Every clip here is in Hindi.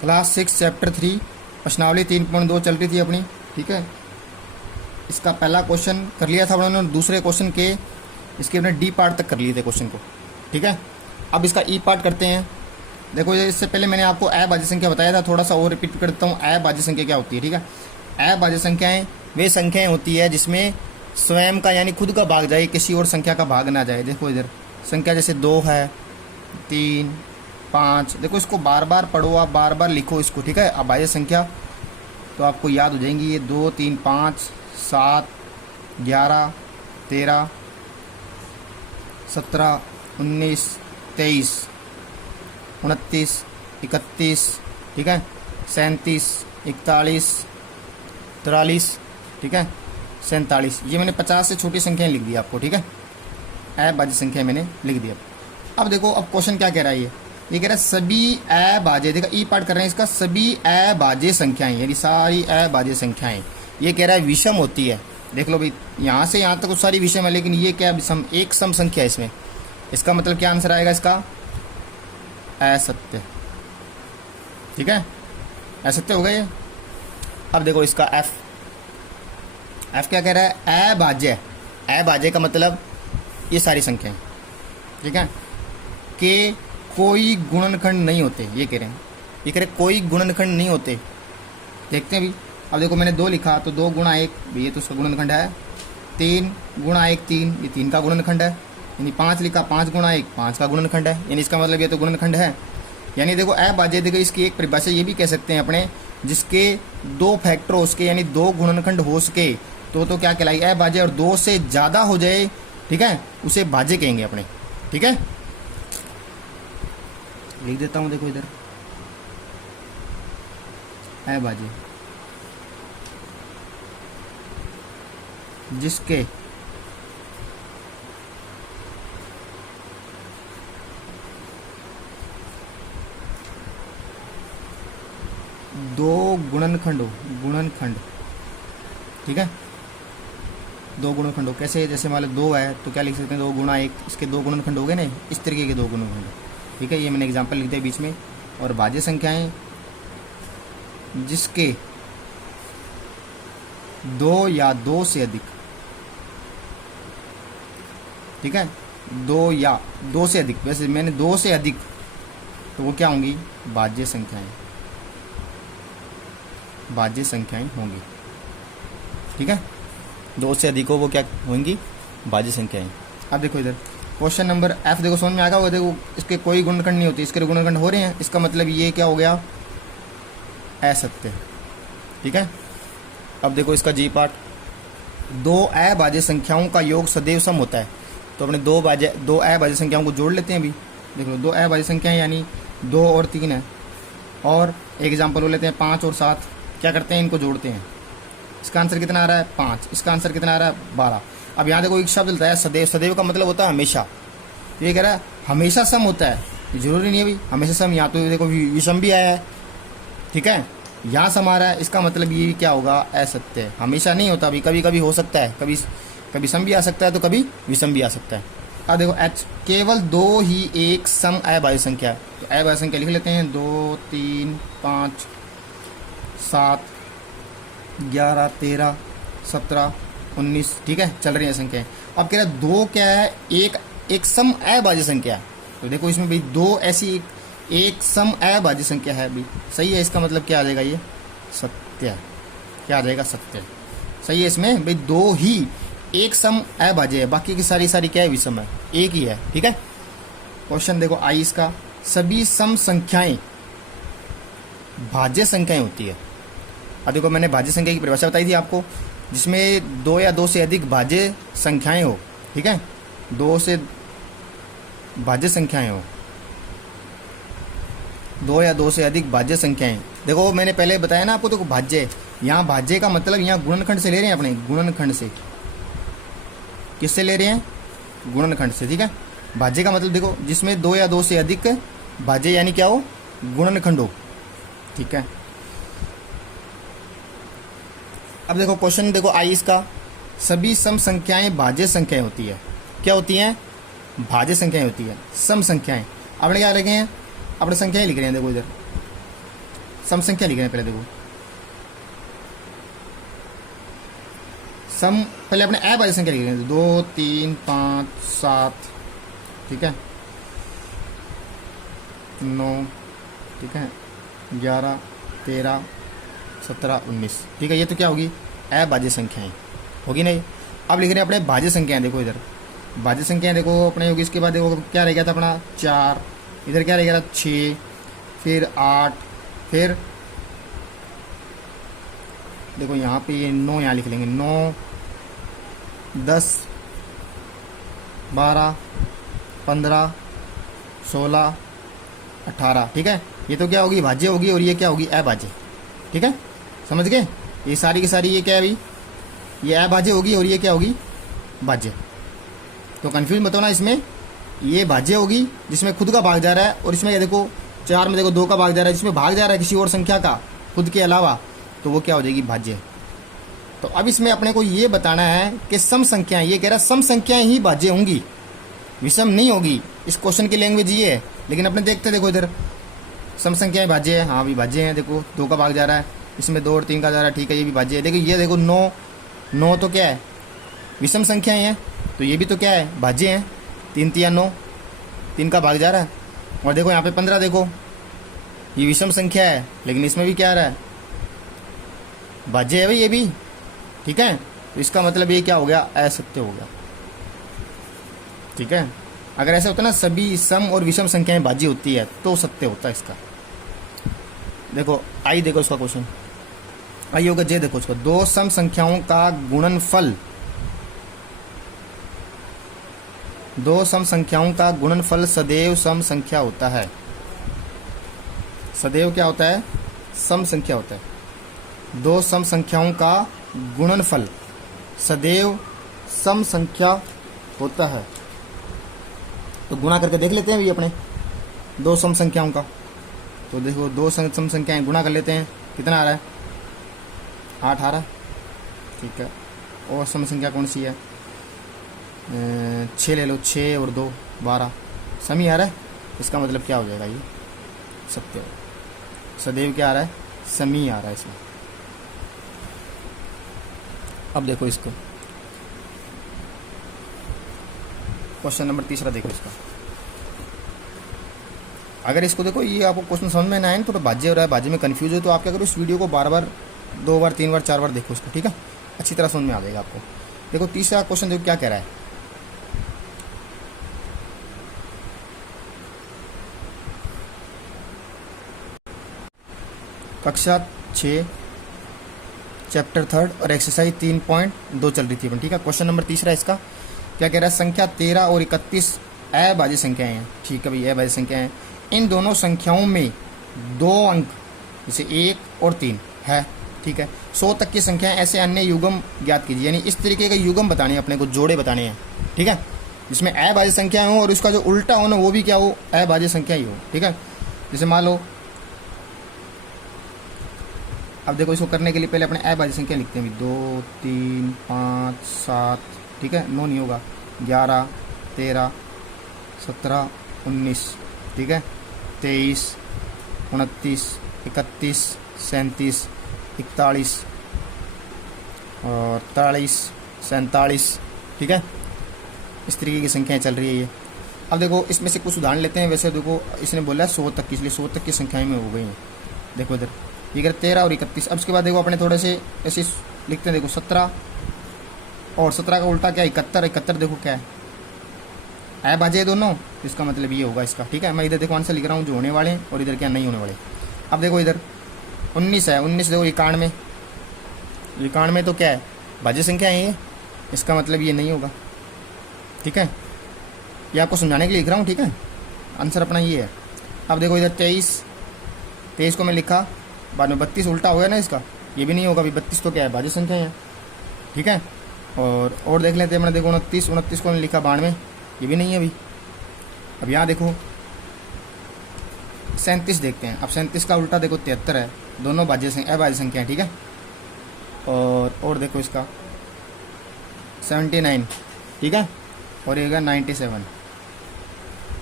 क्लास 6 चैप्टर 3 प्रश्नावली 3.2 चल रही थी अपनी, ठीक है। इसका पहला क्वेश्चन कर लिया था उन्होंने, दूसरे क्वेश्चन के इसके अपने डी पार्ट तक कर लिए थे क्वेश्चन को, ठीक है। अब इसका ई पार्ट करते हैं। देखो इससे पहले मैंने आपको अभाज्य संख्या बताया था, थोड़ा सा और रिपीट कर देता हूँ। अभाज्य संख्या क्या होती है, ठीक है। अभाज्य संख्याएं वे संख्याएं होती है जिसमें स्वयं का यानी खुद का भाग जाए, किसी और संख्या का भाग ना जाए। देखो इधर संख्या जैसे 2 है, 3, 5, देखो इसको बार बार पढ़ो, आप बार बार लिखो इसको, ठीक है। अभाज्य संख्या तो आपको याद हो जाएंगी ये 2, 3, 5, 7, 11, 13, 17, 19, 23, 29, 31, ठीक है, 37, 41, 43, ठीक है, 47। ये मैंने 50 से छोटी संख्याएं लिख दी आपको, ठीक है। अभाज्य संख्या मैंने लिख दिया। अब देखो अब क्वेश्चन क्या कह रहा है, ये कह रहा है सभी अभाज्य, देखो ई पार्ट कर रहे हैं इसका, सभी अभाज्य संख्याएं यानी सारी अभाज्य संख्याएं, ये कह रहा है विषम होती है। देख लो भाई यहाँ से यहाँ तक तो सारी विषम है, लेकिन ये क्या विषम, एक सम संख्या है इसमें। इसका मतलब क्या आंसर आएगा इसका, असत्य, ठीक है, असत्य हो गया ये। अब देखो इसका एफ क्या कह रहा है, अभाज्य। अभाज्य का मतलब ये सारी संख्याएं, ठीक है, कि कोई गुणनखंड नहीं होते, ये कह रहे हैं। ये कह रहे कोई गुणनखंड नहीं होते। देखते हैं भी, अब देखो मैंने 2 लिखा तो 2 गुणा 1, ये तो उसका गुणनखंड है। 3 गुणा 1, 3, ये 3 का गुणनखंड है। यानी 5 लिखा, 5 गुणा 1, 5 का गुणनखंड है। यानी इसका मतलब ये तो गुणनखंड है। यानी देखो अभाज्य, देखो इसकी एक परिभाषा ये भी कह सकते हैं अपने, जिसके 2 फैक्टर हो सके यानी 2 गुणनखंड हो सके तो क्या कहलाई, अभाज्य। और 2 से ज़्यादा हो जाए, ठीक है, उसे भाज्य कहेंगे अपने, ठीक है। लिख देता हूँ, देखो इधर अभाज्य जिसके 2 गुणनखंड हो, गुणनखंड, ठीक है, 2 गुणनखंड हो। कैसे, जैसे मान लो 2 है तो क्या लिख सकते हैं, 2 गुणा 1, इसके 2 गुणनखंड हो गए ना, इस तरीके के 2 गुणनखंड, ठीक है। ये मैंने एग्जांपल लिख दिया बीच में। और भाज्य संख्याएं जिसके 2 या 2 से अधिक, ठीक है, 2 या 2 से अधिक, वैसे मैंने 2 से अधिक, तो वो क्या होंगी, भाज्य संख्याएं, भाज्य संख्याएं होंगी, ठीक है। 2 से अधिक हो वो क्या होंगी, भाज्य संख्याएं। अब देखो इधर क्वेश्चन नंबर एफ, देखो समझ में आ गया। देखो इसके कोई गुणनखंड नहीं होती, इसके गुणनखंड हो रहे हैं, इसका मतलब ये क्या हो गया, असत्य, ठीक है। अब देखो इसका जी पार्ट, 2 अभाज्य संख्याओं का योग सदैव सम होता है। तो अपने 2 अभाज्य संख्याओं को जोड़ लेते हैं अभी। देख लो 2 अभाज्य संख्याएं यानी 2 और 3 है। और एक एग्जाम्पल हो लेते हैं 5 और 7, क्या करते हैं, इनको जोड़ते हैं। इसका आंसर कितना आ रहा है, 5, इसका आंसर कितना आ रहा है, 12। अब यहाँ देखो एक शब्द चलता है सदैव, सदैव का मतलब होता है हमेशा। ये कह रहा है हमेशा सम होता है, जरूरी नहीं है भाई हमेशा सम। यहाँ तो देखो विषम भी आया है, ठीक है, यहाँ सम आ रहा है, इसका मतलब ये क्या होगा, असत्य है। हमेशा नहीं होता भाई, कभी कभी हो सकता है, कभी सम भी आ सकता है तो कभी विषम भी आ सकता है। अब देखो एच, केवल 2 ही एक सम अभाज्य संख्या है। तो अभाज्य संख्या लिख लेते हैं, 2, 3, 5, 7, 11, 13, 17, 19, ठीक है, चल रही है संख्याएं। अब कह रहा है 2 क्या है, एक सम अभाज्य संख्या है। तो देखो इसमें भाई 2 ऐसी एक सम अभाज्य संख्या है भी, सही है। इसका मतलब क्या आ जाएगा, ये सत्य, क्या आ जाएगा, सत्य, सही है। इसमें भाई 2 ही एक सम अभाज्य है, बाकी की सारी क्या है, विषम है, एक ही है, ठीक है। क्वेश्चन देखो आई इसका, सभी सम संख्याएं भाज्य संख्याएं होती है। अब देखो मैंने भाज्य संख्या की परिभाषा बताई थी आपको, जिसमें 2 या 2 से अधिक भाज्य संख्याएं हो, ठीक है, 2 से भाज्य संख्याएं हो, 2 या 2 से अधिक भाज्य संख्याएं। देखो मैंने पहले बताया ना आपको, देखो भाज्य, यहाँ भाज्य का मतलब यहाँ गुणनखंड से ले रहे हैं अपने, गुणनखंड से, किससे ले रहे हैं, गुणनखंड से, ठीक है। भाज्य का मतलब देखो जिसमें 2 या 2 से अधिक भाज्य यानी क्या हो, गुणनखंड हो, ठीक है। अब देखो क्वेश्चन देखो आई इसका, सभी सम संख्याएं भाज्य संख्याएं होती है। क्या होती हैं, भाज्य संख्याएं होती है, सम संख्याएं। अपने क्या लिखे हैं, अपने संख्याएं लिख रहे हैं, देखो इधर सम संख्या लिख रहे हैं पहले। देखो सम, पहले अपने अभाज्य संख्या लिख रहे हैं, 2 3 5 7, ठीक है, 9, ठीक है, 11 13 17 19, ठीक है। ये तो क्या होगी, अभाज्य संख्याएं होगी नहीं। अब लिख रहे हैं अपने भाज्य संख्याएं। देखो इधर भाज्य संख्याएं देखो अपने होगी। इसके बाद देखो क्या रह गया था अपना 4, इधर क्या रह गया था 6, फिर 8, फिर देखो यहाँ पे ये 9 यहाँ लिख लेंगे, 9 10 12 15 16 18, ठीक है। ये तो क्या होगी, भाज्य होगी, और ये क्या होगी, अभाज्य, ठीक है, समझ गए। ये सारी की सारी ये क्या है अभी, ये अभाज्य होगी और ये क्या होगी, भाज्य। तो कंफ्यूज मत होना इसमें, ये भाज्य होगी जिसमें खुद का भाग जा रहा है, और इसमें ये देखो 4 में देखो 2 का भाग जा रहा है, जिसमें भाग जा रहा है किसी और संख्या का खुद के अलावा, तो वो क्या हो जाएगी, भाज्य। तो अब इसमें अपने को ये बताना है कि सम संख्याएं, ये कह रहा है सम संख्याएं ही भाज्य होंगी, विषम नहीं होगी। इस क्वेश्चन की लैंग्वेज ये है, लेकिन अपने देखते देखो इधर सम संख्याएं भाज्य है, हाँ भी भाज्य है। देखो 2 का भाग जा रहा है, इसमें 2 और 3 का जा रहा है, ठीक है, ये भी भाज्य है। देखो ये देखो 9 तो क्या है, विषम संख्याएं हैं, तो ये भी तो क्या है, भाज्य हैं। 3 3 9, 3 का भाग जा रहा है। और देखो यहाँ पे 15, देखो ये विषम संख्या है, लेकिन इसमें भी क्या आ रहा है, भाज्य है भाई ये भी, ठीक है। तो इसका मतलब ये क्या हो गया, असत्य हो गया, ठीक है। अगर ऐसा होता है ना सभी सम और विषम संख्याएं भाज्य होती है तो सत्य होता है इसका। देखो आई, देखो इसका क्वेश्चन आई होगा जे, देखो इसको, 2 सम संख्याओं का गुणनफल, 2 सम संख्याओं का गुणनफल सदैव सम संख्या होता है। सदैव क्या होता है, सम संख्या होता है। 2 सम संख्याओं का गुणनफल सदैव सम संख्या होता है। तो गुणा करके देख लेते हैं अभी अपने 2 सम संख्याओं का। तो देखो 2 सम संख्याएं गुणा कर लेते हैं, कितना आ रहा है, 8 आ रहा है, ठीक है। और सम संख्या कौन सी है, 6 ले लो, 6 और 2 12, सम ही आ रहा है। इसका मतलब क्या हो जाएगा, ये सत्य हो, सदैव क्या आ रहा है, सम ही आ रहा है इसमें। अब देखो इसको क्वेश्चन नंबर 3 देखो इसका। अगर इसको देखो ये आपको क्वेश्चन समझ में ना आए तो भाज्य हो रहा है, भाज्य में कंफ्यूज हो, तो आप क्या करो, इस वीडियो को बार बार 2 बार 3 बार 4 बार देखो इसको, ठीक है, अच्छी तरह समझ में आ जाएगा आपको। देखो तीसरा क्वेश्चन देखो क्या कह रहा है, कक्षा 6 चैप्टर 3 और एक्सरसाइज 3.2 चल रही थी अपन, ठीक है। क्वेश्चन नंबर 3 इसका क्या कह रहा है, संख्या 13 और 31 अभाज्य संख्याएं हैं, ठीक है भाई, अभाज्य संख्याएं हैं। इन दोनों संख्याओं में 2 अंक जैसे 1 और 3 है, ठीक है। 100 तक की संख्याएं ऐसे अन्य युग्म ज्ञात कीजिए, यानी इस तरीके का युग्म बताने हैं अपने को, जोड़े बताने हैं, ठीक है, जिसमें अभाज्य संख्या हो और उसका जो उल्टा हो ना वो भी क्या हो, अभाज्य संख्या ही हो, ठीक है। जैसे मान लो, अब देखो इसको करने के लिए पहले अपने अभाज्य संख्या लिखते हैं, 2 3 5 7, ठीक है, 9 नहीं होगा, 11 13 17 19, ठीक है, 23 29 31 37 41 और 43 47, ठीक है। इस तरीके की संख्याएं चल रही है ये। अब देखो इसमें से कुछ उदाहरण लेते हैं। वैसे देखो इसने बोला है 100 तक की, इसलिए 100 तक की संख्याएं में हो गई हैं। देखो इधर ये 13 और 31। अब उसके बाद देखो अपने थोड़े से ऐसे लिखते हैं, देखो 17 और 17 का उल्टा क्या, 71। 71 देखो क्या है, अभाज्य दोनों, इसका मतलब ये होगा इसका, ठीक है। मैं इधर देखो आंसर लिख रहा हूँ जो होने वाले हैं और इधर क्या नहीं होने वाले। अब देखो इधर 19 है, 19 देखो 91, 91 तो क्या है, भाज्य संख्या है ये, इसका मतलब ये नहीं होगा, ठीक है। ये आपको समझाने के लिए लिख रहा हूँ, ठीक है। आंसर अपना ये है। अब देखो इधर 23 को मैं लिखा, बाद में 32 उल्टा हो गया ना इसका, ये भी नहीं होगा अभी। 32 तो क्या है, भाज्य संख्या है, ठीक है। और देख लेते हैं मैंने, देखो 29 को मैंने लिखा 92, ये भी नहीं है अभी। अब यहाँ देखो 37 देखते हैं। अब 37 का उल्टा देखो 73 है, दोनों अभाज्य संख्या है, ठीक है। और देखो इसका 79, ठीक है, और ये 97,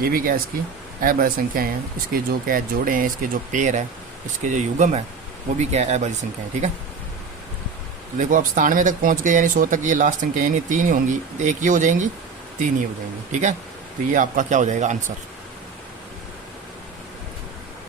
ये भी क्या है, इसकी अभाज्य संख्याएं हैं। इसके जो क्या है जोड़े हैं, इसके जो पेयर है इसके जो युग्म है वो भी क्या है, अभाज्य संख्या है। ठीक है, तो देखो अब 97 तक पहुंच गए, यानी 100 तक ये लास्ट संख्या, यानी 3 ही होंगी, एक ही हो जाएंगी, 3 ही हो जाएंगी। ठीक है, तो ये आपका क्या हो जाएगा आंसर।